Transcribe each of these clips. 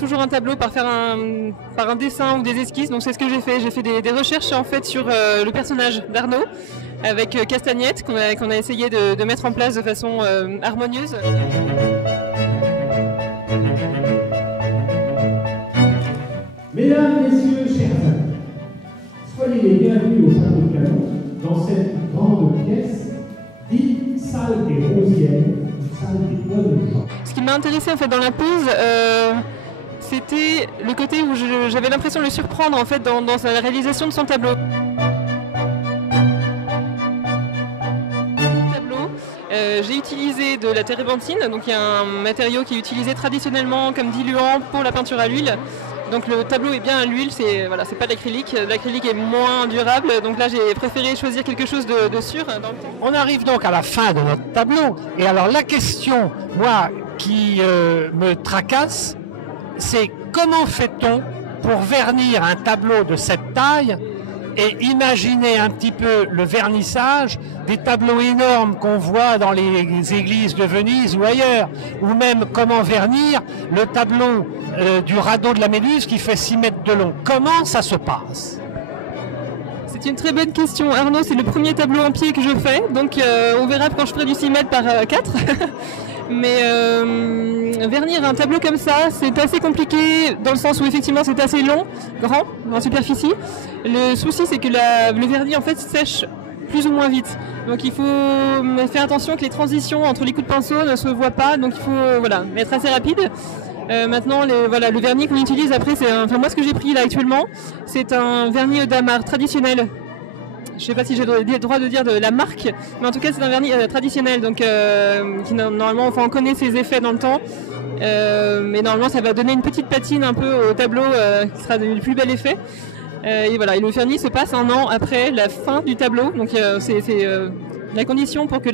toujours un tableau par un dessin ou des esquisses. Donc c'est ce que j'ai fait. J'ai fait des recherches en fait sur le personnage d'Arnaud avec Castagnette qu'on a essayé de mettre en place de façon harmonieuse. Mesdames, Messieurs, chers amis, soyez les bienvenus au Château de Canon, dans cette grande pièce dite salle des rosières, salle des bonnes gens. Ce qui m'a intéressé en fait dans la pose, c'était le côté où j'avais l'impression de le surprendre en fait dans la réalisation de son tableau. J'ai utilisé de la térébenthine, donc il y a un matériau qui est utilisé traditionnellement comme diluant pour la peinture à l'huile. Donc le tableau est bien à l'huile, c'est pas de l'acrylique. L'acrylique est moins durable, donc là j'ai préféré choisir quelque chose de sûr dans le temps. On arrive donc à la fin de notre tableau. Et alors la question, moi, qui me tracasse, c'est comment fait-on pour vernir un tableau de cette taille et imaginer un petit peu le vernissage des tableaux énormes qu'on voit dans les églises de Venise ou ailleurs, ou même comment vernir le tableau du radeau de la Méduse qui fait 6 mètres de long. Comment ça se passe? C'est une très bonne question, Arnaud. C'est le premier tableau en pied que je fais, donc on verra quand je ferai du 6 mètres par 4. Mais vernir un tableau comme ça, c'est assez compliqué dans le sens où effectivement c'est assez long, grand, en superficie. Le souci c'est que le vernis en fait sèche plus ou moins vite. Donc il faut faire attention que les transitions entre les coups de pinceau ne se voient pas, donc il faut être assez rapide. Maintenant, le vernis qu'on utilise après, moi ce que j'ai pris là actuellement, c'est un vernis Eudamar traditionnel. Je ne sais pas si j'ai le droit de dire de la marque, mais en tout cas c'est un vernis traditionnel, donc qui normalement, on connaît ses effets dans le temps, mais normalement ça va donner une petite patine un peu au tableau qui sera du plus bel effet. Et voilà, et le vernis se passe 1 an après la fin du tableau, donc c'est la condition pour que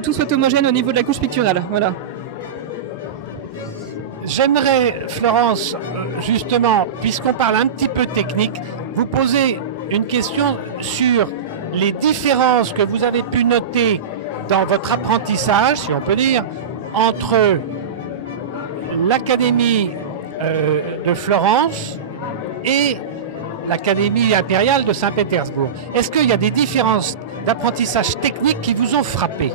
tout soit homogène au niveau de la couche picturale. Voilà. J'aimerais, Florence, justement, puisqu'on parle un petit peu technique, vous poser une question sur les différences que vous avez pu noter dans votre apprentissage, si on peut dire, entre l'Académie de Florence et l'Académie impériale de Saint-Pétersbourg. Est-ce qu'il y a des différences d'apprentissage technique qui vous ont frappé?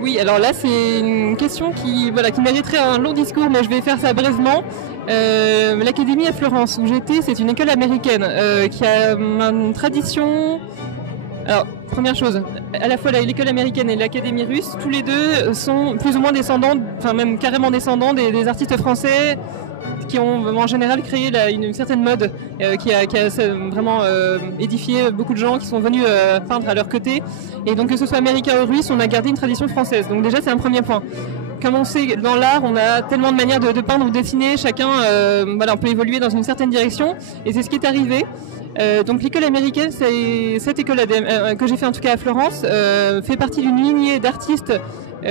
Oui, alors là c'est une question qui mériterait un long discours, mais je vais faire ça brièvement. L'Académie à Florence où j'étais, c'est une école américaine qui a une tradition. Alors, première chose, à la fois l'école américaine et l'Académie russe, tous les deux sont plus ou moins descendants, enfin même carrément descendants des artistes français qui ont en général créé une certaine mode qui a vraiment édifié beaucoup de gens qui sont venus peindre à leur côté. Et donc que ce soit américain ou russe, on a gardé une tradition française. Donc déjà c'est un premier point. Comme on sait, dans l'art, on a tellement de manières de peindre ou de dessiner, chacun on peut évoluer dans une certaine direction, et c'est ce qui est arrivé. Donc l'école américaine, c'est cette école que j'ai fait en tout cas à Florence, fait partie d'une lignée d'artistes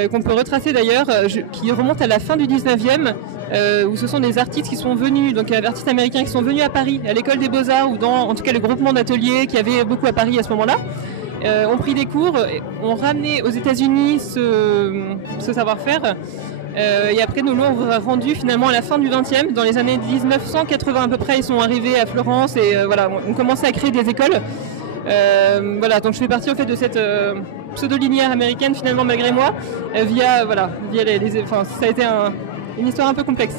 qu'on peut retracer d'ailleurs, qui remonte à la fin du 19e, où ce sont des artistes qui sont venus, donc des artistes américains qui sont venus à Paris, à l'école des Beaux-Arts, ou dans en tout cas le groupement d'ateliers qui avait beaucoup à Paris à ce moment-là, ont pris des cours, ont ramené aux États-Unis ce savoir-faire. Et après, nous l'ont rendu finalement à la fin du 20e, dans les années 1980 à peu près, ils sont arrivés à Florence et on commençait à créer des écoles. Donc je fais partie au fait de cette pseudo-linéaire américaine finalement malgré moi, via ça a été une histoire un peu complexe.